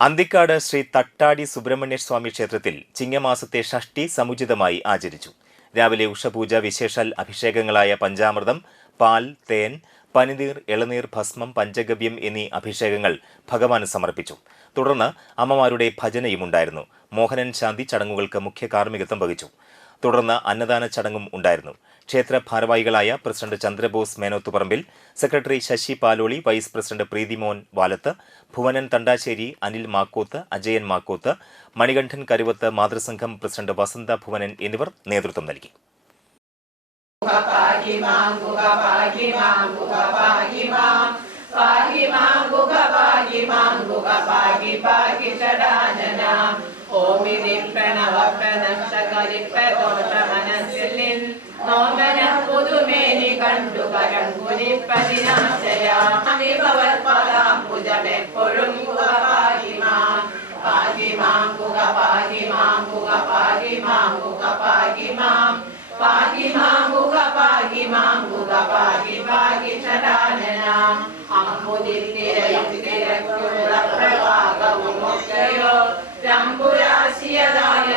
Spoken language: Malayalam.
അന്തിക്കാട് ശ്രീ തട്ടാടി സുബ്രഹ്മണ്യ സ്വാമി ക്ഷേത്രത്തിൽ ചിങ്ങമാസത്തെ ഷഷ്ഠി സമുചിതമായി ആചരിച്ചു. രാവിലെ ഉഷപൂജ, വിശേഷാൽ അഭിഷേകങ്ങളായ പഞ്ചാമൃതം, പാൽ, തേൻ, പനിനീർ, ഇളനീർ, ഭസ്മം, പഞ്ചഗവ്യം എന്നീ അഭിഷേകങ്ങൾ ഭഗവാന് സമർപ്പിച്ചു. തുടർന്ന് അമ്മമാരുടെ ഭജനയുമുണ്ടായിരുന്നു. മോഹനൻ ശാന്തി ചടങ്ങുകൾക്ക് മുഖ്യ കാർമ്മികത്വം വഹിച്ചു. തുടർന്ന് അന്നദാന ചടങ്ങും ഉണ്ടായിരുന്നു. ക്ഷേത്ര ഭാരവാഹികളായ president Chandrabose Menothuparambil, secretary Sasi Paloli, vice president Preethimon Valath, Bhuvanan Thandassery, Anil Makkoth, Ajayan Makkoth, Manikandan Karuvath, മാതൃസംഘം പ്രസിഡന്റ് വസന്ത ഭുവനൻ എന്നിവർ നേതൃത്വം നൽകി. പുതുമേനി കണ്ടു കരങ്കുലിപ്പതിനാശയാപ്പോഴും രംപുരാശിയതായ